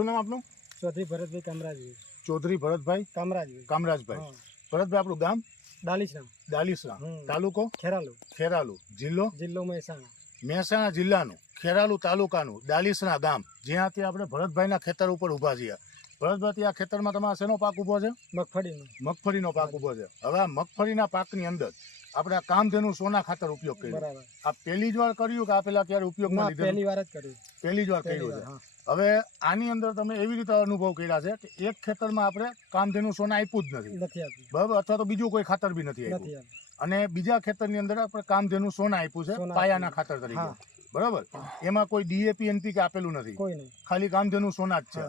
શું નામ આપનું? ચૌધરી ભરતભાઈ કામરાજભાઈ. ચૌધરી ભરતભાઈ કામરાજભાઈ. ભરતભાઈ આપણું ગામ? ડાલીસરા. તાલુકો? ખેરાલુ. જિલ્લો? મહેસાણા જિલ્લાનું ખેરાલુ તાલુકાનું ડાલીસરા ગામ, જ્યાંથી આપણે ભરતભાઈના ખેતર ઉપર ઊભા છીએ. ભરતભાઈ, ત્યાં ખેતરમાં તમારા શેનો પાક ઊભો છે? મગફળીનો પાક ઊભો છે. હવે આ મગફળીના પાકની અંદર આપણે આ કામધેનુ સોના ખાતર ઉપયોગ કર્યો. આ પહેલી જ વાર કર્યું કે આ પેલા ક્યારે ઉપયોગમાં લીધું? પહેલી જ વાર કર્યું છે. હવે આની અંદર તમે એવી રીતે અનુભવ કર્યા છે કે એક ખેતરમાં આપણે કામધેનુ સોના આપ્યું જ નથી, બરાબર, અથવા તો બીજું કોઈ ખાતર બી નથી આપ્યું, અને બીજા ખેતરની અંદર આપણે કામધેનુ સોના આપ્યું છે પાયાના ખાતર તરીકે, બરાબર. એમાં કોઈ DAP NPK આપેલું નથી, ખાલી કામધેનુ સોના જ છે,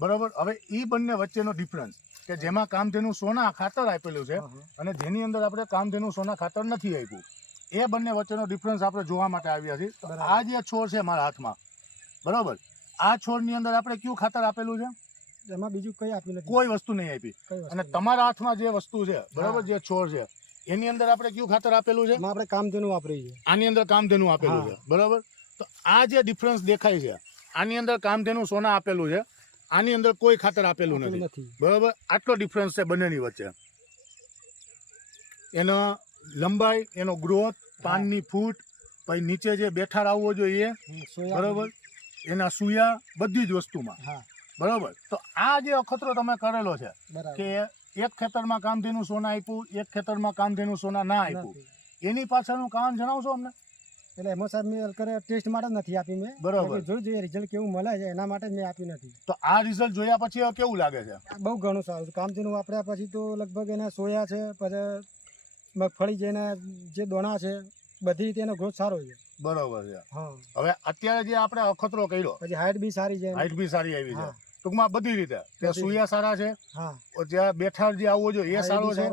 બરાબર. હવે એ બંને વચ્ચેનો ડિફરન્સ કે જેમાં કામધેનુ સોના ખાતર આપેલું છે અને જેની અંદર આપણે કામધેનુ સોના ખાતર નથી આપ્યું, એ બંને વચ્ચેનો ડિફરન્સ આપણે જોવા માટે આવ્યા છીએ. આ જે છોડ છે મારા હાથમાં, બરાબર, આ છોડની અંદર આપણે કયું ખાતર આપેલું છે? એમાં બીજું કઈ આપેલું નથી, કોઈ વસ્તુ નહીં આપી. અને તમારા હાથમાં જે વસ્તુ છે, બરાબર, જે છોડ છે એની અંદર આપણે કયું ખાતર આપેલું છે? આપણે કામધેનુ વાપરીએ છીએ. આની અંદર કામધેનુ આપેલું છે, બરાબર. તો આ જે ડિફરન્સ દેખાય છે, આની અંદર કામધેનુ સોના આપેલું છે, આની અંદર કોઈ ખાતર આપેલું નથી, બરાબર. આટલો ડિફરન્સ છે બંનેની વચ્ચે. એનો લંબાઈ, એનો ગ્રોથ, પાનની ફૂટ, પછી નીચે જે બેઠાર આવવો જોઈએ, બરાબર, એના સુયા, બધી જ વસ્તુમાં, બરાબર. તો આ જે અખતરો તમે કરેલો છે કે એક ખેતરમાં કામધેનુ સોના આપ્યું, એક ખેતરમાં કામધેનુ સોના ના આપ્યું, એની પાછળનું કારણ જણાવશો અમને? એટલે એમાં સાહેબ મેં ટેસ્ટ માટે નથી આપી મેં, બરાબર, જોઈ જોઈએ રિઝલ્ટ કેવું મળે છે એના માટે મેં આપી નથી. તો આ રિઝલ્ટ જોયા પછી કેવું લાગે છે? બહુ ઘણું સારું. કામધેનુ વાપર્યા પછી તો લગભગ એના સોયા છે, પછી મગફળી જેના જે દોણા છે, બધી રીતે એનો ગ્રોથ સારો છે, બરોબર છે. હવે અત્યારે જે આપણે અખતરો કર્યો, પછી હાઈટ બી સારી આવી છે, ટૂંકમાં બધી રીતે સુયા સારા છે, જ્યાં બેઠાર જે આવવો જોઈએ એ સારો છે,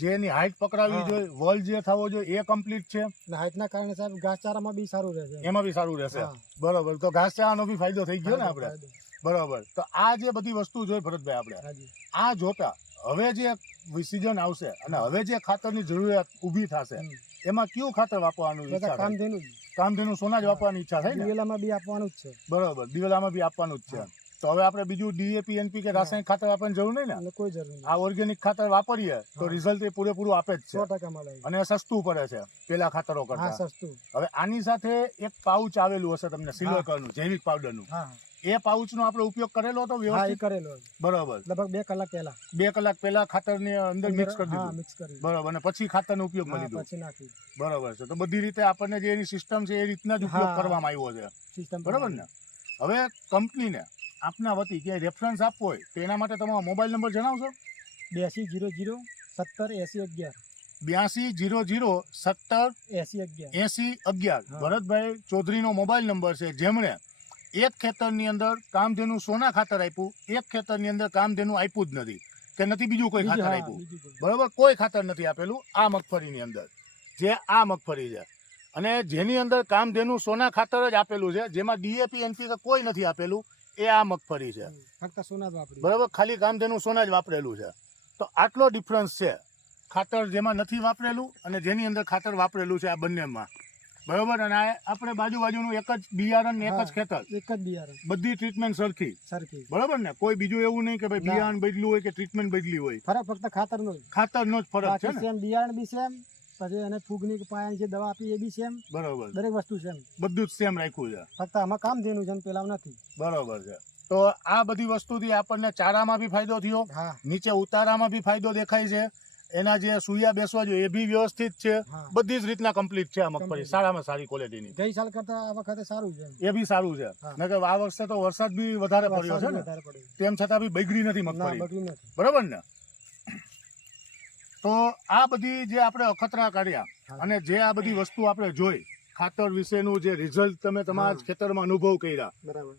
જેની હાઈટ પકડાવી જોઈએ, વલ જે થવો જોઈએ એ કમ્પ્લીટ છે. હાઈટના કારણે સાહેબ ઘાસચારામાં બી સારું રહેશે, એમાં બી સારું રહેશે, બરોબર. તો ઘાસચારાનો બી ફાયદો થઈ ગયો ને આપણે, બરોબર. તો આ જે બધી વસ્તુ જોઈ ભરતભાઈ, આપણે આ જોતા હવે જે સિઝન આવશે અને હવે જે ખાતરની જરૂરિયાત ઊભી થશે, એમાં કયું ખાતર વાપરવાનું ઈચ્છા? કામધેનુ સોના જ વાપરવાની ઈચ્છા થાય ને? દિવેલામાં બી આપવાનું જ છે, બરોબર, દિવેલામાં બી આપવાનું જ છે. તો હવે આપણે બીજું DAP NPK રાસાયણિક ખાતર આપવાની જરૂર નહીં ને? કોઈ જરૂર નહીં. આ ઓર્ગેનિક ખાતર વાપરીએ તો રિઝલ્ટ એ પૂરેપૂરું આપે જ છે, 100% મળે, અને સસ્તું પડે છે પેલા ખાતરો કરતા. હવે આની સાથે એક પાઉચ આવેલું હશે તમને સિલ્વર કલરનું, જૈવિક પાવડરનું, એ પાઉચનો આપણે ઉપયોગ કરેલો હતો? વ્યવસ્થિત કરેલો, બરોબર. લગભગ 2 કલાક પહેલા ખાતરની અંદર મિક્સ કરી દીધું, બરોબર, અને પછી ખાતરનો ઉપયોગમાં લીધો, બરોબર છે. તો બધી રીતે આપણને જે એની સિસ્ટમ છે એ રીતના જ ઉપયોગ કરવામાં આવ્યો છે, બરોબર ને? હવે કંપનીને આપના વતી ક્યાંય રેફરન્સ આપવો હોય તો એના માટે તમારો મોબાઈલ નંબર જણાવશો? 8200178011. ભરતભાઈ ચૌધરીનો મોબાઈલ નંબર છે, જેમણે એક ખેતરની અંદર કામધેનુ સોના ખાતર આપ્યું, એક ખેતરની અંદર કામધેનુ આપ્યું જ નથી, કે નથી બીજું કોઈ ખાતર આપ્યું, બરોબર, કોઈ ખાતર નથી આપેલું આ મગફળીની અંદર, જે આ મગફળી છે, અને જેની અંદર કામધેનુ સોના ખાતર જ આપેલું છે, જેમાં DAP NPK કોઈ નથી આપેલું, એ આ મગફળી છે, ફક્ત સોના જ વાપરેલું, બરાબર, ખાલી કામધેનુ સોના જ વાપરેલું છે. તો આટલો ડિફરન્સ છે ખાતર જેમાં નથી વાપરેલું અને જેની અંદર ખાતર વાપરેલું છે, આ બંનેમાં, બરોબર. અને આપણે બાજુનું એક જ બિયારણ, એક જ ખેતર, બધી ટ્રીટમેન્ટ સરખી, બરોબર ને? કોઈ બીજું એવું નહીં કે ભાઈ બિયારણ બદલ્યું હોય કે ટ્રીટમેન્ટ બદલી હોય, ફરક ફક્ત ખાતરનો જ ફરક છે ને? બિયારણ બી સેમ, પછી એને ફૂગની પાયાની જે દવા આપી એ બી સેમ, બરોબર, દરેક વસ્તુ સેમ, બધું જ સેમ રાખ્યું છે, ફક્ત આમાં કામધેનુ છે, પેલા નથી, બરોબર છે. તો આ બધી વસ્તુથી આપણને ચારામાં બી ફાયદો થયો, નીચે ઉતારામાં બી ફાયદો દેખાય છે, એના જે સુયા બેસવા જોઈએ એ બી વ્યવસ્થિત છે, બધી જ રીતના કમ્પ્લીટ છે આ મગફળી, સારામાં સારી ક્વોલિટીની. ગઈ સાલ કરતા આ વખતે સારું છે, એ બી સારું છે, નકર આ વર્ષે તો વરસાદ બી વધારે પડ્યો છે ને, તેમ છતાં બી બગડી નથી મગફળી, બરોબર ને? તો આ બધી જે આપણે અખતરા કાઢ્યા અને જે આ બધી વસ્તુ આપણે જોઈ, ખાતર વિશેનું જે રિઝલ્ટ તમે તમારા ખેતરમાં અનુભવ કર્યા,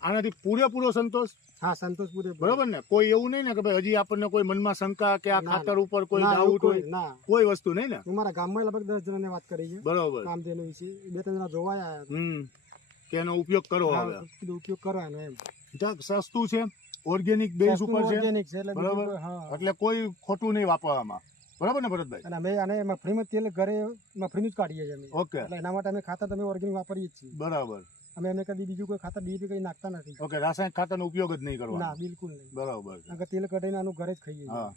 આનાથી પૂરેપૂરો સંતોષ? હા, સંતોષ પૂરેપૂરો, બરોબર ને? કોઈ એવું નહીં ને કે ભાઈ હજી આપણને કોઈ મનમાં શંકા કે આ ખાતર ઉપર કોઈ ડાઉટ હોય, કોઈ વસ્તુ નહીં ને? મારા ગામમાં લગભગ 10 જણાને વાત કરી છે, બરોબર, કામધેનુ વિશે 2-3 જણા જોવા આવ્યા કે એનો ઉપયોગ કરો, હવે ઉપયોગ કરવાનો, એમ સસ્તું છે, ઓર્ગેનિક બેઝ ઉપર છે, બરોબર, એટલે કોઈ ખોટું નહીં વાપરવામાં, બરાબર ને ભરતભાઈ? અને અમે આને મગફળીમાં તેલ ઘરે મગફળીનું જ કાઢીએ છીએ અમે, ઓકે, એટલે એના માટે અમે ખાતર તમે ઓર્ગેનિક વાપરીએ છીએ, બરાબર. અમે એમને કદી બીજું કોઈ ખાતર ડીએપી કઈ નાખતા નથી. ઓકે, રાસાયણિક ખાતરનો ઉપયોગ જ નહીં કરવાનો. ના, બિલકુલ નહીં. બરાબર છે. કારણ કે તેલ કઢાઈને આનું ઘરે જ ખાઈએ છીએ. હા,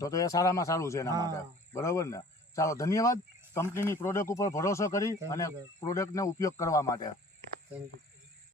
તો એ સારામાં સારું છે એના માટે. બરાબર ને? ચાલો, ધન્યવાદ કંપનીની પ્રોડક્ટ ઉપર ભરોસો કરી અને પ્રોડક્ટનો ઉપયોગ કરવા માટે. Thank you.